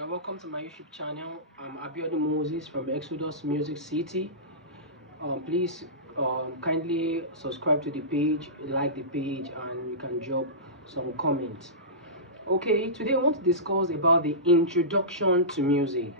Yeah, welcome to my YouTube channel. I'm Abiodun Moses from Exodus Music City. Please kindly subscribe to the page, like the page, and you can drop some comments. Okay, today I want to discuss about the introduction to music.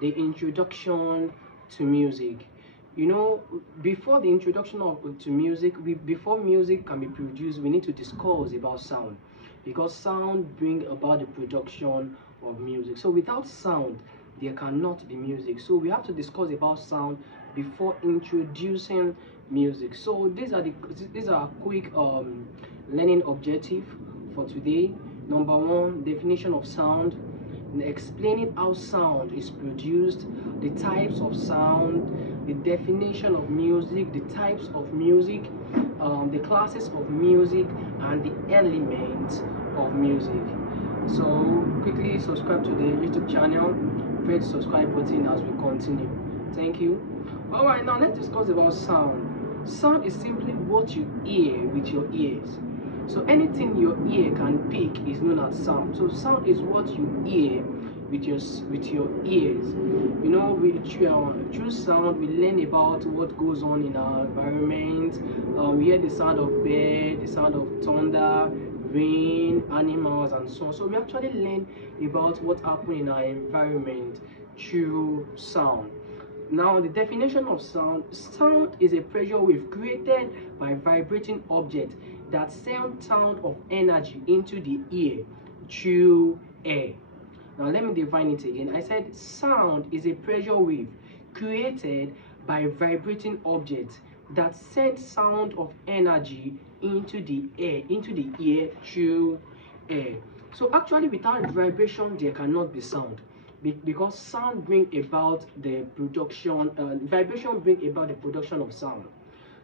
The introduction to music. You know, before the introduction to music, before music can be produced, we need to discuss about sound, because sound bring about the production of music. So without sound, there cannot be music. So we have to discuss about sound before introducing music. So these are quick learning objective for today. Number one, definition of sound, explaining how sound is produced, the types of sound, the definition of music, the types of music, the classes of music, and the elements of music. So quickly subscribe to the YouTube channel, press the subscribe button as we continue. Thank you. Alright, now let's discuss about sound. Sound is simply what you hear with your ears. So anything your ear can pick is known as sound. So sound is what you hear with your ears. You know, through sound we learn about what goes on in our environment. We hear the sound of bird, the sound of thunder, rain, animals, and so on. So we actually learn about what happens in our environment through sound. Now, the definition of sound. Sound is a pressure wave created by vibrating object that send sound of energy into the ear through air. Now let me define it again. I said sound is a pressure wave created by vibrating objects that send sound of energy into the ear through air. So actually without vibration there cannot be sound, because sound bring about the production, vibration bring about the production of sound.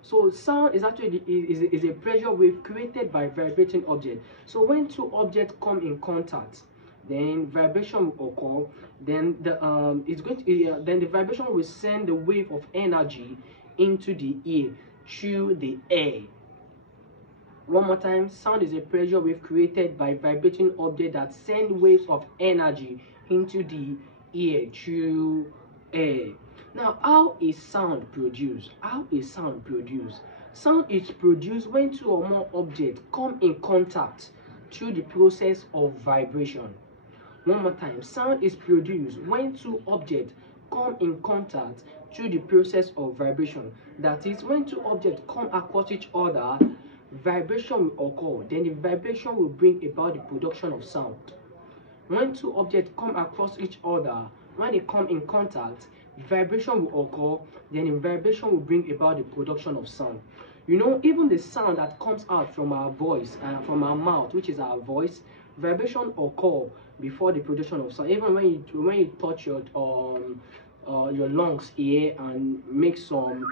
So sound is actually is a pressure wave created by vibrating object. So when two objects come in contact, then vibration will occur. Then then the vibration will send the wave of energy into the ear through the air. One more time, sound is a pressure wave created by vibrating object that send waves of energy into the ear through air. Now, how is sound produced? How is sound produced? Sound is produced when two or more objects come in contact through the process of vibration. One more time, sound is produced when two objects come in contact through the process of vibration. That is, when two objects come across each other, vibration will occur. Then the vibration will bring about the production of sound. When two objects come across each other, when they come in contact, vibration will occur. Then the vibration will bring about the production of sound. You know, even the sound that comes out from our voice and from our mouth, which is our voice, vibration occur before the production of sound. Even when you touch your lungs here and make some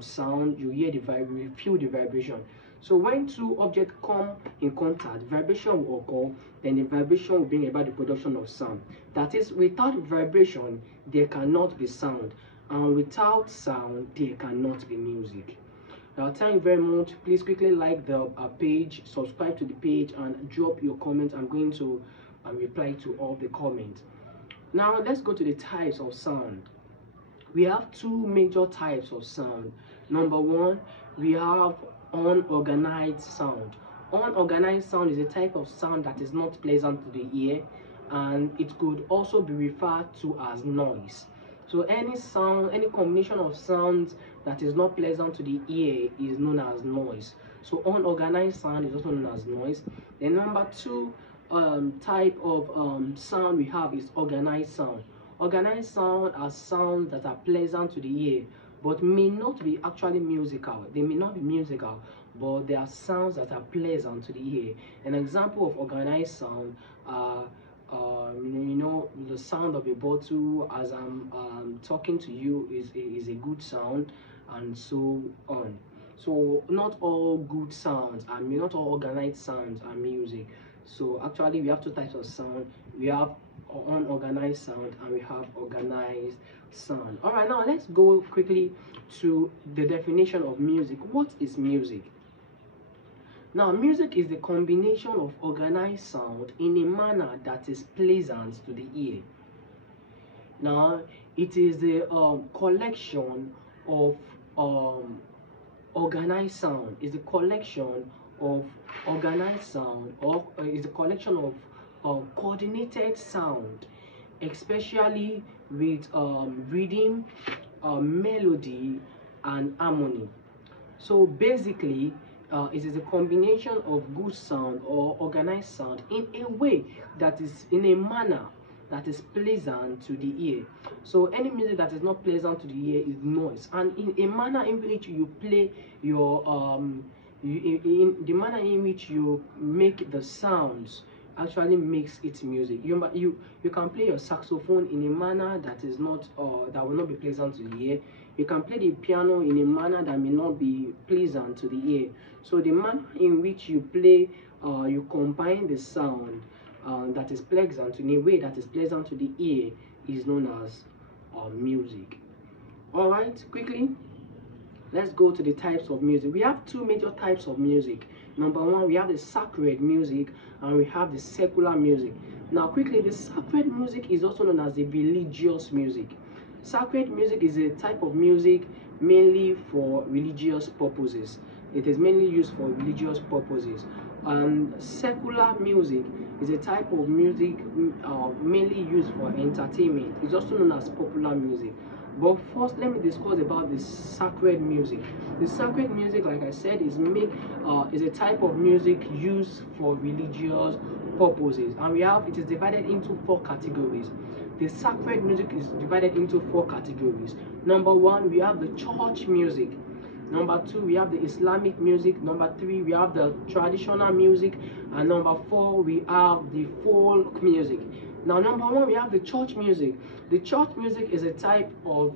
sound, you hear you feel the vibration. So when two objects come in contact, vibration will occur. Then the vibration will bring about the production of sound. That is, without vibration there cannot be sound, and without sound there cannot be music. Now, thank you very much. Please quickly like the page, subscribe to the page, and drop your comment. I'm going to reply to all the comments. Now let's go to the types of sound. We have two major types of sound. Number one, we have unorganized sound. Unorganized sound is a type of sound that is not pleasant to the ear, and it could also be referred to as noise. So any sound, any combination of sounds that is not pleasant to the ear is known as noise. So unorganized sound is also known as noise. Then number two type of sound we have is organized sound. Organized sound are sounds that are pleasant to the ear, but may not be actually musical. They may not be musical, but they are sounds that are pleasant to the ear. An example of organized sound are the sound of a bottle as I'm talking to you is a good sound, and so on. So not all good sounds, I mean not all organized sounds are music. So actually we have two types of sound. We have unorganized sound and we have organized sound. All right, now let's go quickly to the definition of music. What is music? Now, music is the combination of organized sound in a manner that is pleasant to the ear. Now, it is the collection of um, organized sound. Is a collection of organized sound, or is a collection of coordinated sound, especially with rhythm, melody, and harmony. So basically, it is a combination of good sound or organized sound in a way that is in a manner that is pleasant to the ear. So any music that is not pleasant to the ear is noise, and in a manner in which you play your in the manner in which you make the sounds actually makes it music. You can play your saxophone in a manner that is not that will not be pleasant to the ear. You can play the piano in a manner that may not be pleasant to the ear. So the manner in which you play, you combine the sound that is pleasant in a way that is pleasant to the ear is known as music. All right, quickly, let's go to the types of music. We have two major types of music. Number one, we have the sacred music, and we have the secular music. Now, quickly, the sacred music is also known as the religious music. Sacred music is a type of music mainly for religious purposes. It is mainly used for religious purposes. And secular music is a type of music mainly used for entertainment. It's also known as popular music. But first, let me discuss about the sacred music. The sacred music, like I said, is a type of music used for religious purposes, and it is divided into four categories. The sacred music is divided into four categories. Number one, we have the church music. Number two, we have the Islamic music. Number three, we have the traditional music. And number four, we have the folk music. Now, number one, we have the church music. The church music is a type of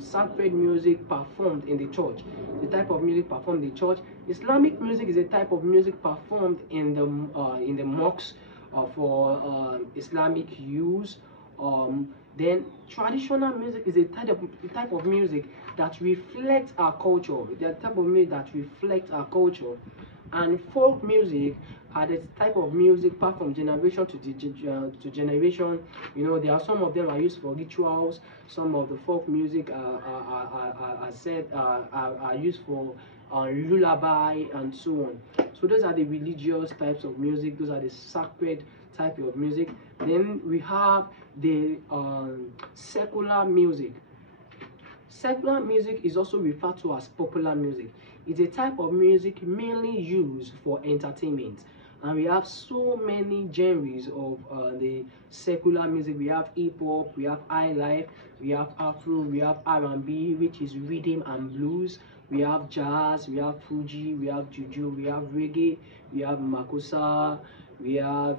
sacred music performed in the church. The type of music performed in the church. Islamic music is a type of music performed in the mosques for Islamic use. Then traditional music is a type of music that reflects our culture. The type of music that reflects our culture. And folk music are the type of music passed from generation to generation. You know, there are some of them are used for rituals. Some of the folk music are used for lullaby and so on. So those are the religious types of music. Those are the sacred type of music. Then we have the secular music. Secular music is also referred to as popular music. It's a type of music mainly used for entertainment. And we have so many genres of the secular music. We have hip hop, we have high life, we have Afro, we have R&B, which is rhythm and blues. We have jazz, we have Fuji, we have juju, we have reggae, we have makossa, we have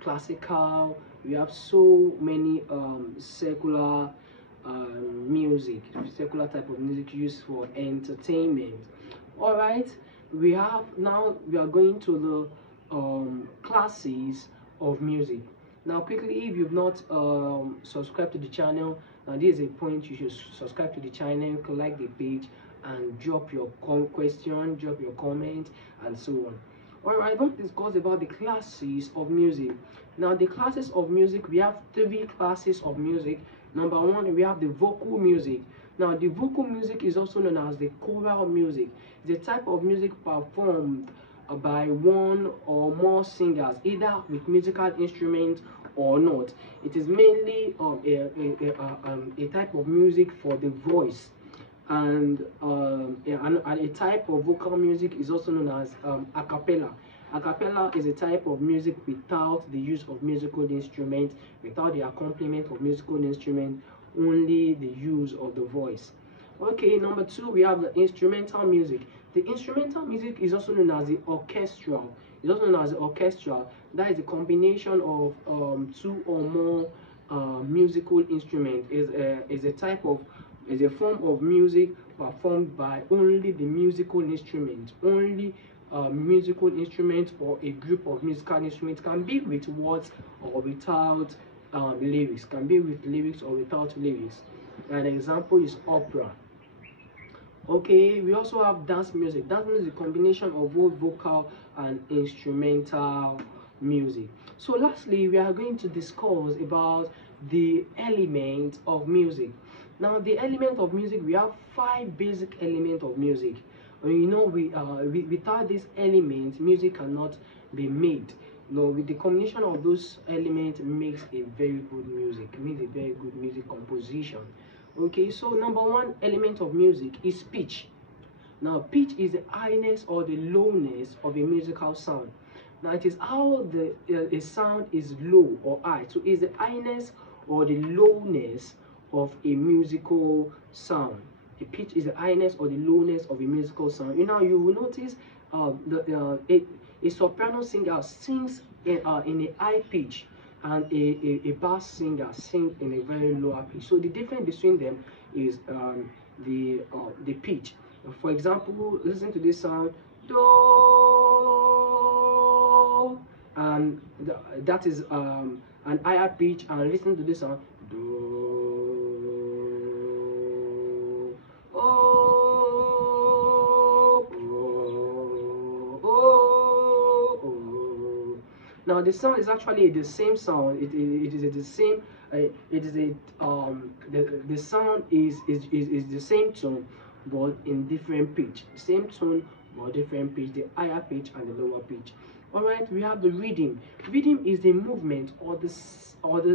classical. We have so many secular music, secular type of music used for entertainment. All right, we are going to the classes of music. Now, quickly, if you've not subscribed to the channel, now this is a point you should subscribe to the channel, like the page, and drop your question, drop your comment, and so on. Alright, I want to discuss about the classes of music. Now, the classes of music, we have three classes of music. Number one, we have the vocal music. Now, the vocal music is also known as the choral music. It's a type of music performed by one or more singers, either with musical instruments or not. It is mainly a type of music for the voice. And a type of vocal music is also known as a cappella. A cappella is a type of music without the use of musical instruments, without the accompaniment of musical instruments, only the use of the voice. Okay, number two, we have the instrumental music. The instrumental music is also known as the orchestral. It's also known as the orchestral. That is a combination of two or more musical instruments. Is a form of music performed by only the musical instrument. Only musical instruments or a group of musical instruments, can be with words or without lyrics. Can be with lyrics or without lyrics. An example is opera. Okay, we also have dance music. Dance music is a combination of both vocal and instrumental music. So lastly, we are going to discuss about the element of music. Now, the element of music, we have five basic elements of music. Without these elements, music cannot be made. With the combination of those elements makes a very good music, makes a very good music composition. Okay, so number one element of music is pitch. Now, pitch is the highness or the lowness of a musical sound. Now, it is how a sound is low or high. So, it's the highness or the lowness of a musical sound. The pitch is the highness or the lowness of a musical sound. You will notice a soprano singer sings in a high pitch, and a bass singer sings in a very lower pitch. So the difference between them is the pitch. For example, listen to this sound, do, and that is an higher pitch, and listen to this sound, do, oh, oh, oh, oh. Now the sound is actually the same sound. It is the same. It is a the sound is the same tone, but in different pitch. Same tone but different pitch. The higher pitch and the lower pitch. All right, we have the rhythm. Rhythm is the movement or the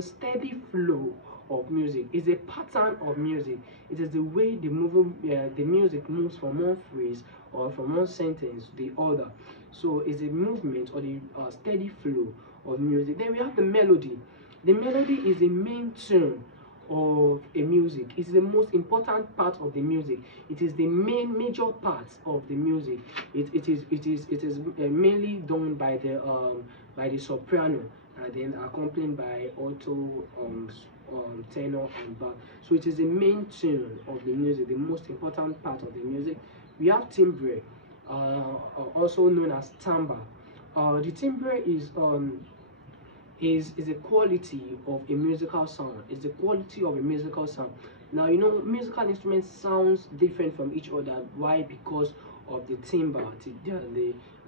steady flow of music. It's a pattern of music. It is the way the music moves from one phrase or from one sentence to the other. So it's a movement or the steady flow of music. Then we have the melody. The melody is the main tune of a music. It's the most important part of the music. It is the major part of the music. It is mainly done by the soprano, and then accompanied by alto, tenor, and bass. So it is the main tune of the music, the most important part of the music. We have timbre, also known as timbre. The timbre is a quality of a musical sound. It's the quality of a musical sound. Now, musical instruments sounds different from each other. Why? Because of the timbre,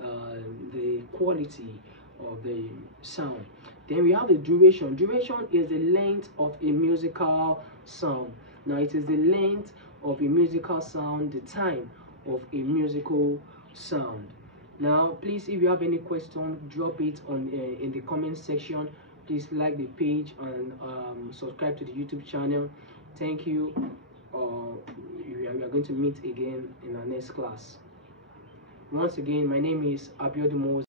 the quality of the sound. Then we have the duration. Duration is the length of a musical sound. Now, it is the length of a musical sound, the time of a musical sound. Now, please, if you have any question, drop it on in the comment section. Please like the page and subscribe to the YouTube channel. Thank you. We are going to meet again in our next class. Once again, my name is Abiodun.